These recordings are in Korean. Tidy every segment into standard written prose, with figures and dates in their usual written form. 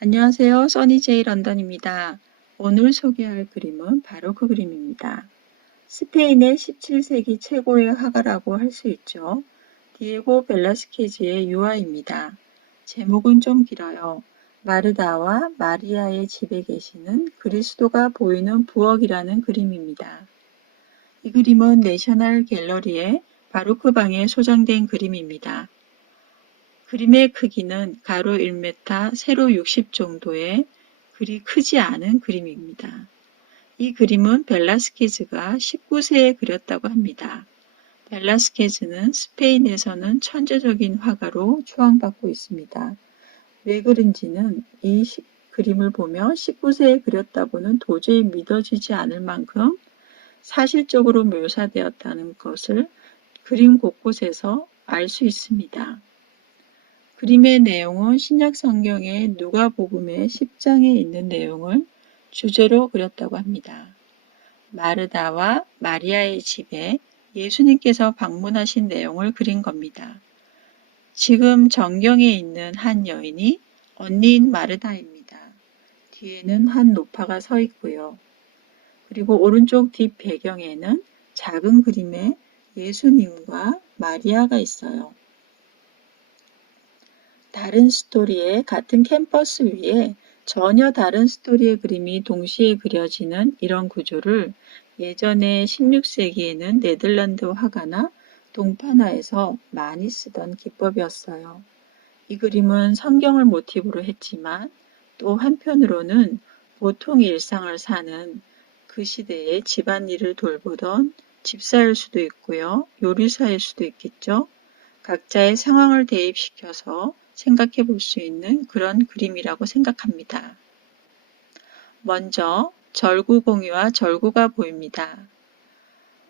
안녕하세요. 써니제이 런던입니다. 오늘 소개할 그림은 바로 그 그림입니다. 스페인의 17세기 최고의 화가라고 할 수 있죠. 디에고 벨라스케즈의 유화입니다. 제목은 좀 길어요. 마르다와 마리아의 집에 계시는 그리스도가 보이는 부엌이라는 그림입니다. 이 그림은 내셔널 갤러리의 바로크 방에 소장된 그림입니다. 그림의 크기는 가로 1m, 세로 60 정도의 그리 크지 않은 그림입니다. 이 그림은 벨라스케즈가 19세에 그렸다고 합니다. 벨라스케즈는 스페인에서는 천재적인 화가로 추앙받고 있습니다. 왜 그런지는 이 그림을 보며 19세에 그렸다고는 도저히 믿어지지 않을 만큼 사실적으로 묘사되었다는 것을 그림 곳곳에서 알 수 있습니다. 그림의 내용은 신약 성경의 누가복음의 10장에 있는 내용을 주제로 그렸다고 합니다. 마르다와 마리아의 집에 예수님께서 방문하신 내용을 그린 겁니다. 지금 정경에 있는 한 여인이 언니인 마르다입니다. 뒤에는 한 노파가 서 있고요. 그리고 오른쪽 뒷 배경에는 작은 그림에 예수님과 마리아가 있어요. 다른 스토리의 같은 캠퍼스 위에 전혀 다른 스토리의 그림이 동시에 그려지는 이런 구조를 예전에 16세기에는 네덜란드 화가나 동판화에서 많이 쓰던 기법이었어요. 이 그림은 성경을 모티브로 했지만 또 한편으로는 보통 일상을 사는 그 시대의 집안일을 돌보던 집사일 수도 있고요. 요리사일 수도 있겠죠. 각자의 상황을 대입시켜서 생각해 볼 수 있는 그런 그림이라고 생각합니다. 먼저 절구공이와 절구가 보입니다.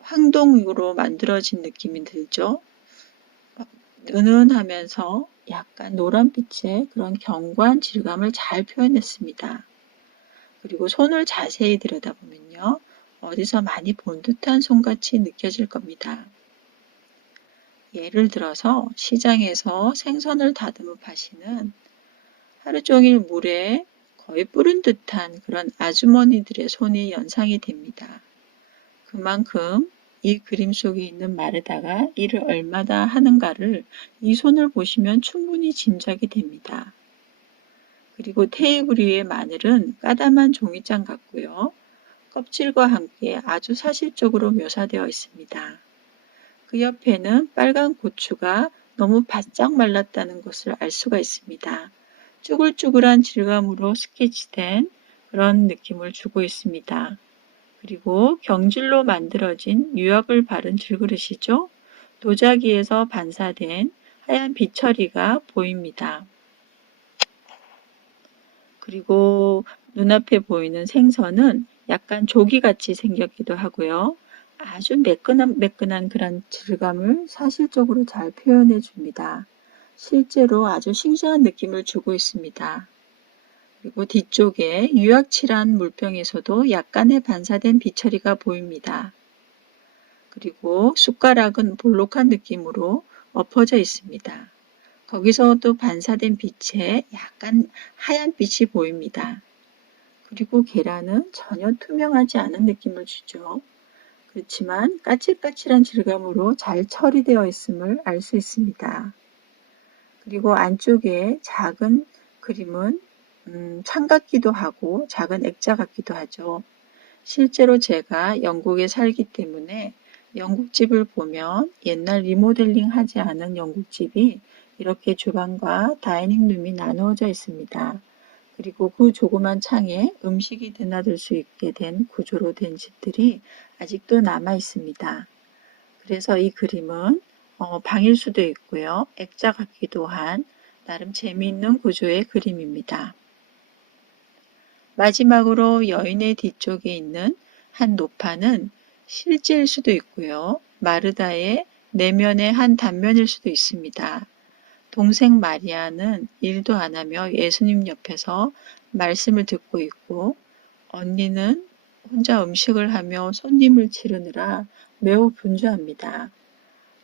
황동으로 만들어진 느낌이 들죠. 은은하면서 약간 노란빛의 그런 견고한 질감을 잘 표현했습니다. 그리고 손을 자세히 들여다보면요. 어디서 많이 본 듯한 손같이 느껴질 겁니다. 예를 들어서 시장에서 생선을 다듬어 파시는 하루 종일 물에 거의 뿌른 듯한 그런 아주머니들의 손이 연상이 됩니다. 그만큼 이 그림 속에 있는 마르다가 일을 얼마나 하는가를 이 손을 보시면 충분히 짐작이 됩니다. 그리고 테이블 위의 마늘은 까다만 종이장 같고요. 껍질과 함께 아주 사실적으로 묘사되어 있습니다. 그 옆에는 빨간 고추가 너무 바짝 말랐다는 것을 알 수가 있습니다. 쭈글쭈글한 질감으로 스케치된 그런 느낌을 주고 있습니다. 그리고 경질로 만들어진 유약을 바른 질그릇이죠. 도자기에서 반사된 하얀 빛처리가 보입니다. 그리고 눈앞에 보이는 생선은 약간 조기같이 생겼기도 하고요. 아주 매끈한 그런 질감을 사실적으로 잘 표현해 줍니다. 실제로 아주 싱싱한 느낌을 주고 있습니다. 그리고 뒤쪽에 유약칠한 물병에서도 약간의 반사된 빛처리가 보입니다. 그리고 숟가락은 볼록한 느낌으로 엎어져 있습니다. 거기서 또 반사된 빛에 약간 하얀 빛이 보입니다. 그리고 계란은 전혀 투명하지 않은 느낌을 주죠. 그렇지만 까칠까칠한 질감으로 잘 처리되어 있음을 알 수 있습니다. 그리고 안쪽에 작은 그림은 창 같기도 하고 작은 액자 같기도 하죠. 실제로 제가 영국에 살기 때문에 영국집을 보면 옛날 리모델링 하지 않은 영국집이 이렇게 주방과 다이닝룸이 나누어져 있습니다. 그리고 그 조그만 창에 음식이 드나들 수 있게 된 구조로 된 집들이 아직도 남아 있습니다. 그래서 이 그림은 방일 수도 있고요. 액자 같기도 한 나름 재미있는 구조의 그림입니다. 마지막으로 여인의 뒤쪽에 있는 한 노파는 실제일 수도 있고요. 마르다의 내면의 한 단면일 수도 있습니다. 동생 마리아는 일도 안 하며 예수님 옆에서 말씀을 듣고 있고 언니는 혼자 음식을 하며 손님을 치르느라 매우 분주합니다.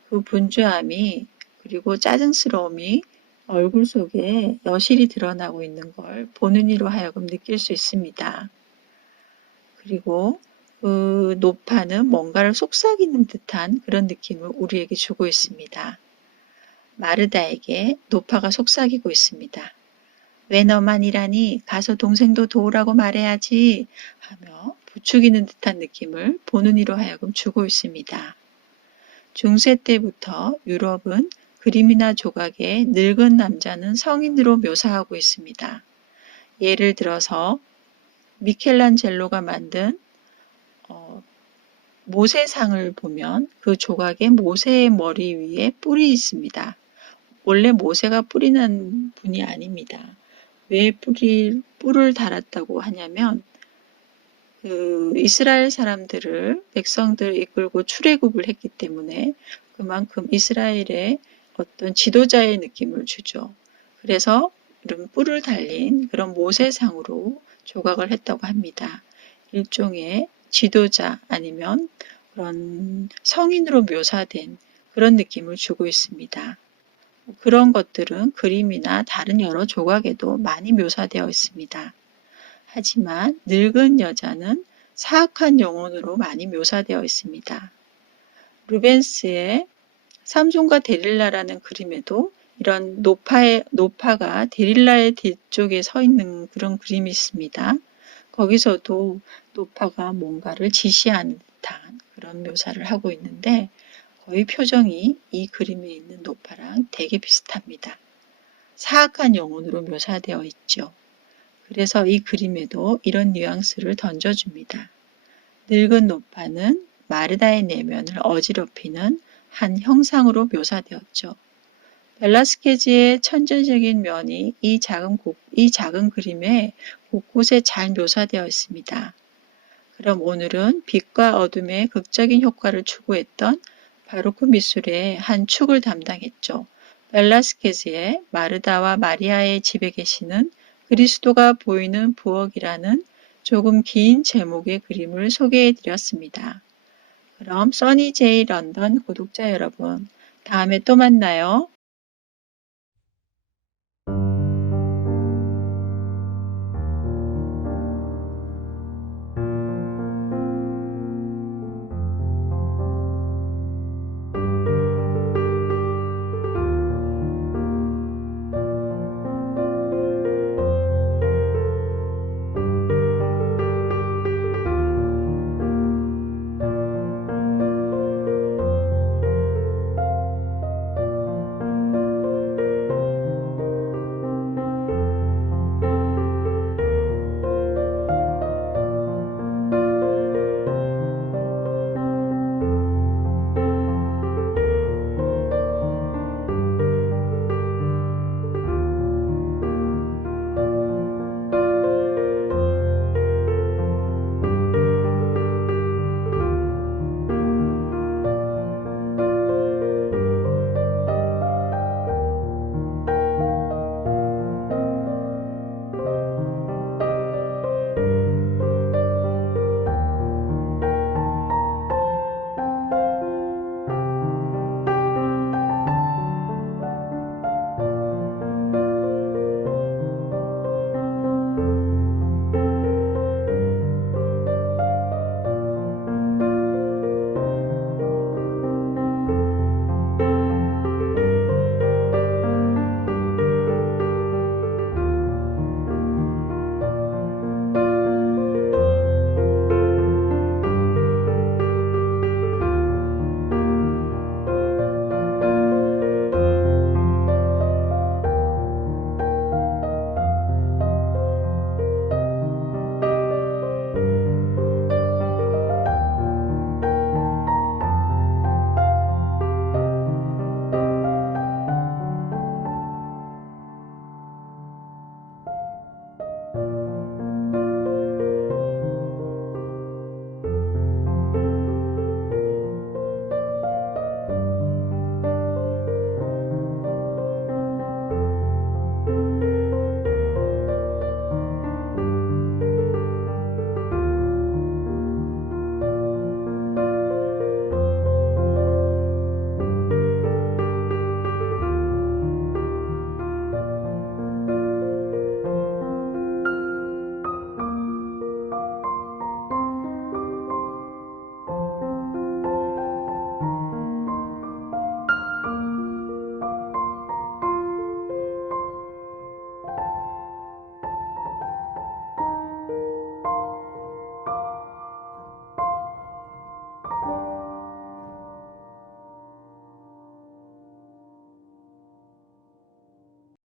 그 분주함이 그리고 짜증스러움이 얼굴 속에 여실히 드러나고 있는 걸 보는 이로 하여금 느낄 수 있습니다. 그리고 그 노파는 뭔가를 속삭이는 듯한 그런 느낌을 우리에게 주고 있습니다. 마르다에게 노파가 속삭이고 있습니다. 왜 너만 일하니? 가서 동생도 도우라고 말해야지 하며 부추기는 듯한 느낌을 보는 이로 하여금 주고 있습니다. 중세 때부터 유럽은 그림이나 조각에 늙은 남자는 성인으로 묘사하고 있습니다. 예를 들어서 미켈란젤로가 만든 모세상을 보면 그 조각에 모세의 머리 위에 뿔이 있습니다. 원래 모세가 뿔이 난 분이 아닙니다. 왜 뿔을 달았다고 하냐면 그 이스라엘 사람들을 백성들을 이끌고 출애굽을 했기 때문에 그만큼 이스라엘의 어떤 지도자의 느낌을 주죠. 그래서 이런 뿔을 달린 그런 모세상으로 조각을 했다고 합니다. 일종의 지도자 아니면 그런 성인으로 묘사된 그런 느낌을 주고 있습니다. 그런 것들은 그림이나 다른 여러 조각에도 많이 묘사되어 있습니다. 하지만 늙은 여자는 사악한 영혼으로 많이 묘사되어 있습니다. 루벤스의 삼손과 데릴라라는 그림에도 이런 노파가 데릴라의 뒤쪽에 서 있는 그런 그림이 있습니다. 거기서도 노파가 뭔가를 지시하는 듯한 그런 묘사를 하고 있는데 거의 표정이 이 그림에 있는 노파랑 되게 비슷합니다. 사악한 영혼으로 묘사되어 있죠. 그래서 이 그림에도 이런 뉘앙스를 던져줍니다. 늙은 노파는 마르다의 내면을 어지럽히는 한 형상으로 묘사되었죠. 벨라스케즈의 천재적인 면이 이 작은 그림에 곳곳에 잘 묘사되어 있습니다. 그럼 오늘은 빛과 어둠의 극적인 효과를 추구했던 바로크 미술의 한 축을 담당했죠. 벨라스케즈의 마르다와 마리아의 집에 계시는 그리스도가 보이는 부엌이라는 조금 긴 제목의 그림을 소개해 드렸습니다. 그럼 써니 제이 런던 구독자 여러분, 다음에 또 만나요.